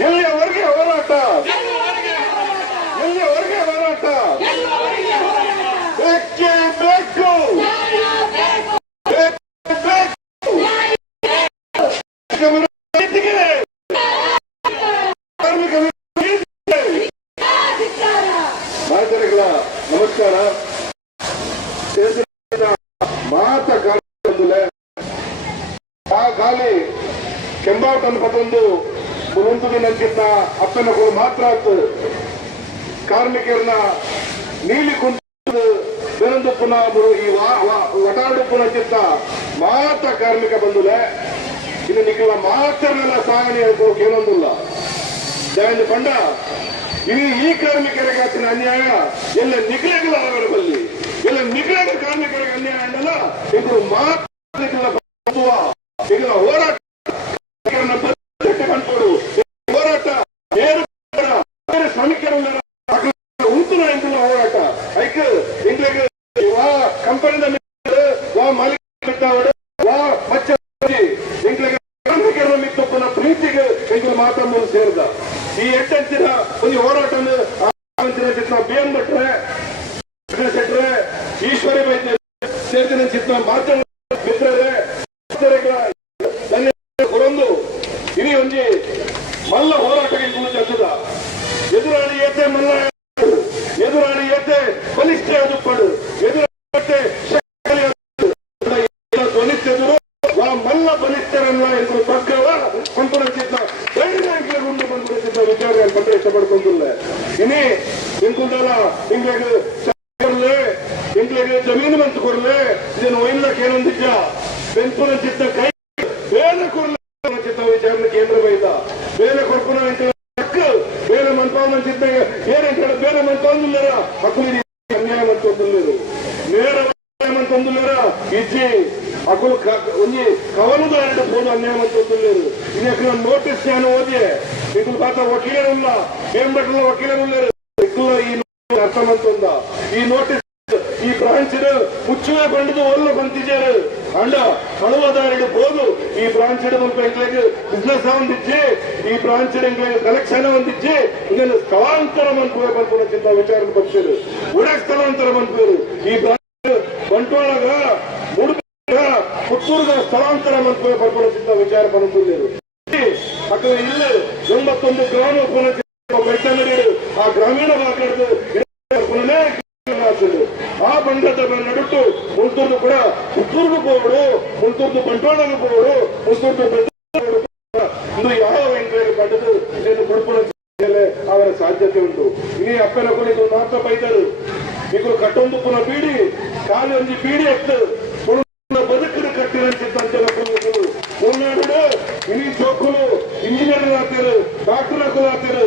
ಎಲ್ಲಿಯವರೆಗೆ ಹೋರಾಟ? ಎಲ್ಲಿಯವರೆಗೆ ಹೋರಾಟ? ಬೇಕೇ ಬೇಕು ಬೇಕೇ ಬೇಕು ಕಾರ್ಮಿಕ ವಿರೋಧಿ ನೀತಿಗೆ ಕಾರ್ಮಿಕ ವಿರೋಧಿ ನೀತಿಗೆ ಮಾತರಿಗಳ ನಮಸ್ಕಾರ ಮಾತ ಕಾಲದಲ್ಲೇ ಆ ಗಾಲಿ ಕೆಂಬಾಟ ಅನ್ಪತ್ತೊಂದು ನಂಚಿನ ಅಪ್ಪನಗಳು ಮಾತ್ರ ಆಯ್ತು. ಕಾರ್ಮಿಕರನ್ನ ನೀಲಿ ಕುಂಟು ಬೆರಂದು ಪುನಃ ಈ ವಾ- ವಾ- ಮಾತ್ರ ಪುನಃ ಚಿತ್ತ ಮಾತ ಕಾರ್ಮಿಕ ಬಂದುಲೆ ಇನ್ನು ನಿಖಿಲ ಮಾತ್ರನೆಲ್ಲ ಸಾಗಣೆ ಹೇಳ್ಕೊಳಕ್ ಏನೊಂದಿಲ್ಲ ದಯಂದು ಪಂಡ ಇಲ್ಲಿ ಈ ಕಾರ್ಮಿಕರಿಗೆ ಆಚಿನ ಅನ್ಯಾಯ, ಎಲ್ಲ ನಿಖಿಲಗಳ ಬಲ್ಲಿ ಎಲ್ಲ ನಿಖಿಲಗಳ ಕಾರ್ಮಿಕರಿಗೆ ಅನ್ಯಾಯ ಅನ್ನಲ್ಲ. ಇದು ಮಾತ್ರ ಹೋರಾಟ ಎಂ ಭಟ್ರೆ ಈಶ್ವರಿ ವೈದ್ಯ ಸೇರಿದ ಚಿತ್ರ ಮಾಧ್ಯಮ ಮಿತ್ರರೇ ಕೊರೊಂದು ಒಂಜಿ ಮಲ್ಲ ಹೋರಾಟಕ್ಕೆ ಹಚ್ಚದ ಎದುರಾಳಿ ಏತೆ ಮಲ್ಲ ಎದುರಾಳಿ ಏತೆ ಬಲಿಷ್ಠ ಅದುಪಡು ಎದುರಾಳಿ ಧ್ವನಿತ್ತೆದುರು ಮಲ್ಲ ಬಲಿಷ್ಠರಲ್ಲ ಎಂದು ಪಕ್ಕವ ಸಂಪೂರ್ಣ ಚಿತ್ತ ಧೈರ್ಯ ಗುಂಡು ಬಂದ್ಬಿಡುತ್ತಿದ್ದ ವಿಚಾರ ಪತ್ರ ಇಷ್ಟಪಡ್ಕೊಂಡಿಲ್ಲ ಇನ್ನೇ ಇಂಕುಂದಲ್ಲ ಇಂಗ್ಲಿಗೆ ಕೊಡ್ಲೆ ಇಂಗ್ಲಿಗೆ ಜಮೀನು ಬಂತು ಕೊಡ್ಲೆ ಇದನ್ನು ಒಯ್ಲಕ್ಕೆ ಏನೊಂದಿದ್ದ ಬೆಂಪುನ ಚಿತ್ತ ಕೈ, ಬೇರೆ ಕೊಡ್ಲೆ ಚಿತ್ತ ವಿಚಾರಣೆ ಕೇಂದ್ರ ಬೈದ. ಬೇರೆ ಮನ್ಪಾವನ ಚಿತ್ತ ಏನಂತ ಬೇರೆ ಅನ್ಯಾಯ ಮಂತೊಂದಿಲ್ಲರು ನೇರ ಮಂತೊಂದಿಲ್ಲರ ಇಜ್ಜಿ ಅಕುಲು ಒಂಜಿ ಕವಲದ ಎರಡು ಫೋನ್ ಅನ್ಯಾಯ ಮಂತೊಂದಿಲ್ಲರು ಇದಕ್ಕೆ ನೋಟಿಸ್ ನಾನು ಓದಿ ಇದು ಪಾತ ವಕೀಲರುಲ್ಲ ಬೇಂಬಟ್ಲ ವಕೀಲರುಲ್ಲರು ಮಕ್ಕಳ ಈ ಅರ್ಥ ಮಂತೊಂದ ಈ ನೋಟಿಸ್ ಈ ಬ್ರಾಂಚಿನ ಮುಚ್ಚುವೆ ಬಂಡದು ಒಲ್ಲ ಬಂತಿದ್ದಾರೆ ಅಂಡ ಹಣವದಾರರು ಬೋದು. ಈ ಬ್ರಾಂಚಿನ ಮುಲ್ಪ ಎಂಗ್ಲೆಗೆ ಬಿಸ್ನೆಸ್ ಹೊಂದಿಜ್ಜಿ ಈ ಬ್ರಾಂಚಿನ ಎಂಗ್ಲೆಗೆ ಕಲೆಕ್ಷನ್ ಹೊಂದಿಜ್ಜಿ ಇದನ್ನು ಸ್ಥಳಾಂತರ ಮನ್ಪುವೆ ಬಂಪುನ ಚಿಂತ ವಿಚಾರ ಪಕ್ಷರು ಉಡಕ ಸ್ಥಳಾಂತರ ಮನ್ಪುವರು ಈ ಬ್ರಾಂಚ್ ಬಂಟ್ವಾಳಗ ಮುಡುಗ ಪುತ್ತೂರ್ಗ ಸ್ಥಳಾಂತರ ಮನ್ಪುವೆ ಬಂಪುನ ಚಿಂತ ವಿಚಾರ ಪನ್ಪುವರು ಅಕ್ಕ ಇಲ್ಲಿ ಎಂಬತ್ತೊಂದು ಗ್ರಾಮ ಪುನಃ ಬೆಟ್ಟನರಿಯರು ಆ ಗ್ರಾಮೀಣ ಆಗ್ತದೆ. ಆ ಬಂಡದ ನಡುಟ್ಟು ಮುಂತೂರ್ದು ಕೂಡ ಪುತ್ತೂರ್ಗು ಬೋರ್ಡು, ಮುಂತೂರ್ದು ಬಂಟ್ವಾಳಗೂ ಹೋಗೋಡು ಮುಂತೂರ್ದು ಇದು ಯಾವ ಎಂಕ್ವೈರಿ ಪಡೆದು ಇದನ್ನು ಕೊಡ್ಪುಣ ಅವರ ಸಾಧ್ಯತೆ ಉಂಟು. ಇನಿ ಅಪ್ಪನ ಕುರಿತು ಮಾತ್ರ ಬೈದರು ಈಗ ಕಟ್ಟೊಂದು ಪುನಃ ಬೀಡಿ ಕಾಲು ಒಂದು ಬೀಡಿ ಎತ್ತು ಬದುಕಿನ ಕಟ್ಟಿನ ಚಿತ್ತಂತೆ ಉಳ್ನಾಡು ಇನಿ ಚೋಕುಲು ಇಂಜಿನಿಯರ್ ಆಗ್ತಾರೆ ಡಾಕ್ಟರ್ ಆಗ್ತಾರೆ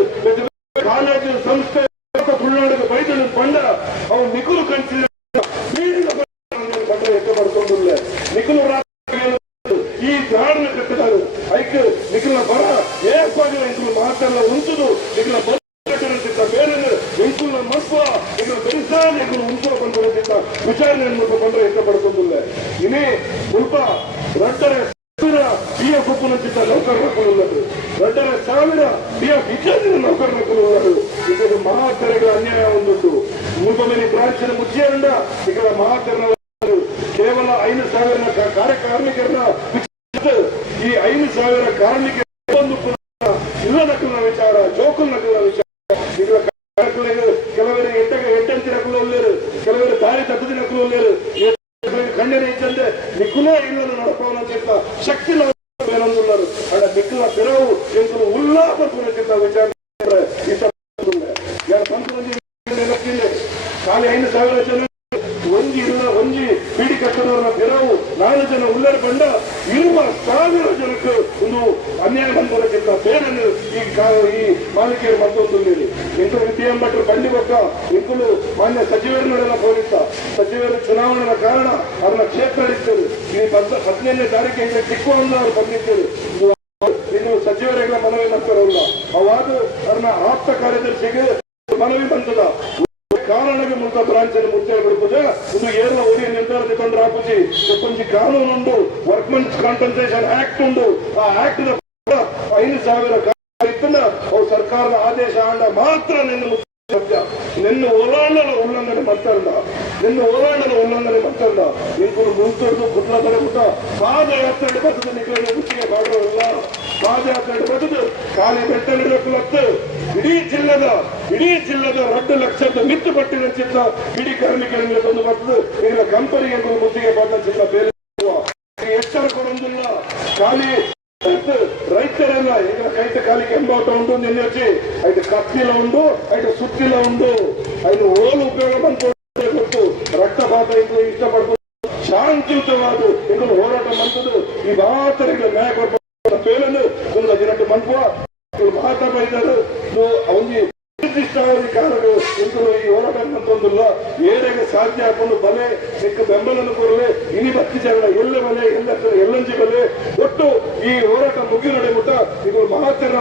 ಈ ದಾರಿನ ಕಟ್ಟಿದಾರು ಐಕ್ ನಿಖಿಲ ಬರ ಏಪಾಗಿನ ನಿಖಿಲು ಮಾತೆಲ್ಲ ಉಂಟುದು ನಿಖಿಲ ಬದುಕಿನ ಬೇರೆ ಎಂಕುಲ ಮಸ್ವ ನಿಖಿಲ ಬೆರಿಸ ನಿಖಿಲು ಉಂಟು ಬಂದಿರೋದ್ರಿಂದ ವಿಚಾರಣೆ ಬಂದ್ರೆ ಹೆಚ್ಚು ಪಡ್ಕೊಂಡಿಲ್ಲ ಇನ್ನೇ ಸ್ವಲ್ಪ ರಟ್ಟರೆ ಪಿ ಎಫ್ ಒಪ್ಪುನಂತಿದ್ದ ನೌಕರ ಮಕ್ಕಳುಳ್ಳದು ರಟ್ಟರೆ ಸಾವಿರ ಪಿ ಎಫ್ ಇತ್ಯಾದಿನ ನೌಕರ ಮಕ್ಕಳುಳ್ಳದು ಇದು ಮಹಾಕರೆಗಳ ಅನ್ಯಾಯ ಒಂದುಂಟು ಮುಲ್ಬಮನಿ ಬ್ರಾಂಚಿನ ಮುಚ್ಚಿಯಂಡ ఇక్కడ ಮಹಾಕರಣ ಶಕ್ತಿ ಬೇರೊಂದುಳ್ಳರು ಅಡ ನಿಖಿಲ ತೆರವು ಎಂಕುಲು ಉಲ್ಲಾಪ ಪುನಚಿತ್ತ ವಿಚಾರ ಇಷ್ಟ ಯಾರು ಪಂಚಮಂದಿ ನೆನಪಿಲ್ಲ ಖಾಲಿ ಐದು ಸಾವಿರ ಜನ ಇರುವ ಒಂಜಿ ಬೀಡಿ ಕಟ್ಟದವರ ತೆರವು ನಾಲ್ಕು ಜನ ಉಳ್ಳರ ಬಂಡ ಇರುವ ಸಾವಿರ ಜನಕ್ಕೆ ಒಂದು ಅನ್ಯಾಯ ಬಂದೋದಕ್ಕಿಂತ ಬೇರೆ ಈ ಈ ಮಾಲಿಕೆಯ ಮತ್ತೊಂದು ಇಂಥ ಎಂ ಭಟ್ರು ಬಗ್ಗ ಇಂಕಲು ಮಾನ್ಯ ನಡೆಯಲ್ಲ ಹೋಗಿತ್ತ ಸಚಿವರು ಚುನಾವಣೆಯ ಕಾರಣ ಅವರ ಕ್ಷೇತ್ರ ಇತ್ತು ಈ ಬಂದ ಹದಿನೈದನೇ ತಾರೀಕಿಗೆ ಚಿಕ್ಕವನ್ನ ಅವ್ರು ಬಂದಿದ್ದರು. ಇನ್ನು ಸಚಿವರೆಲ್ಲ ಮನವಿ ಮಾಡ್ತಾರಲ್ಲ ಅವಾದ ಅವ್ರನ್ನ ಆಪ್ತ ಕಾರ್ಯದರ್ಶಿಗೆ ಮನವಿ ಬಂದದ ಕಾರಣಕ್ಕೆ ಮುಂತ ಬ್ರಾಂಚ್ ಮುಚ್ಚೆ ಬಿಡ್ಬೋದು? ಇದು ಏರ್ಲ ಒರಿಯ ನಿರ್ಧಾರ ತಗೊಂಡ್ರೆ ಹಾಕುಜಿ ಒಂಜಿ ಕಾನೂನು ಉಂಡು ವರ್ಕ್ಮನ್ಸ್ ಕಾಂಪನ್ಸೇಷನ್ ಆಕ್ಟ್ ಉಂಡು ಆ ಆಕ್ಟ್ ಐದು ಸಾವಿರ ಇತ್ತಂದ ಸರ್ಕಾರದ ಆದೇಶ ಆಂಡ ಮಾತ್ರ ನಿನ್ನ ಸತ್ಯ ನಿನ್ನ ಒಲಾಂಡಲ ಉಲ್ಲಂಘನೆ ಮಾಡ್ತಾರಲ್ಲ ನಿನ್ನ ಹೋರಾಟದ ಉಲ್ಲಂಘನೆ ಮತ್ತಲ್ಲ ನಿನ್ಕೊಂಡು ಮುಂದುವರೆದು ಗುಡ್ಲಂಘನೆ ಮುಟ್ಟ ಪಾದಯಾತ್ರೆ ನಡೆಬದ್ದು ನಿಗಮ ಗುತ್ತಿಗೆ ಮಾಡಿರೋಲ್ಲ ಪಾದಯಾತ್ರೆ ಕಾಲಿ ಖಾಲಿ ಬೆಟ್ಟಲಿರಕ್ಕೂ ಇಡೀ ಜಿಲ್ಲದ ಇಡೀ ಜಿಲ್ಲದ ರಡ್ಡು ಲಕ್ಷದ ಮಿತ್ತು ಪಟ್ಟಿನ ಚಿತ್ತ ಇಡೀ ಕಾರ್ಮಿಕರಿಗೆ ತಂದು ಬರ್ತದೆ ಈಗ ಕಂಪನಿಗೆ ಮುತ್ತಿಗೆ ಬಂದ ಚಿತ್ತ ಬೇರೆ ಎಚ್ಚರ ಕೊಡೋದಿಲ್ಲ. ಖಾಲಿ ರೈತರೆಲ್ಲ. ಈಗ ಕೈತ ಕಾಲಿಗೆ ಕೆಂಬಾಟ ಉಂಟು ನಿಲ್ಲೊಚ್ಚಿ ಐದು ಕತ್ತಿಲ ಉಂಡು, ಐದು ಸುತ್ತಿಲ ಉಂಡು. ಐದು ಓಲು ಉಪಯೋಗ ಬಂತು ಹೋರಾಟ ಎಂದು ಇಷ್ಟಪಡ್ಬೋದು ಶಾಂತಿಯುತವಾದ ಹೋರಾಟ ಮಾಡುವುದು ಈ ಮಹಾತರಿಗೆ ನ್ಯಾಯ ಕೊಡ್ಬೋದು ಪೇರನ್ನು ಒಂದು ಹದಿನೆಂಟು ಮಂಪುವ ಮಹಾತಮ ಇದ್ದಾರೆ ಅವನಿಗೆ ನಿರ್ದಿಷ್ಟಾಧಿಕಾರಗಳು ಎಂದು ಈ ಹೋರಾಟ ಅಂತಂದಿಲ್ಲ. ಏನೆಗೆ ಸಾಧ್ಯ ಹಾಕೊಂಡು ಬಲೆ, ಸಿಕ್ಕ ಬೆಂಬಲವನ್ನು ಕೊಡಲೆ. ಇನಿ ಬತ್ತಿ ಜಗಳ ಎಲ್ಲ ಬಲೆ, ಎಲ್ಲ ಎಲ್ಲಂಜಿ ಬಲೆ. ಒಟ್ಟು ಈ ಹೋರಾಟ ಮುಗಿಯುವ ನಡೆಯುತ್ತಾ, ಇದು ಮಹಾತೇರ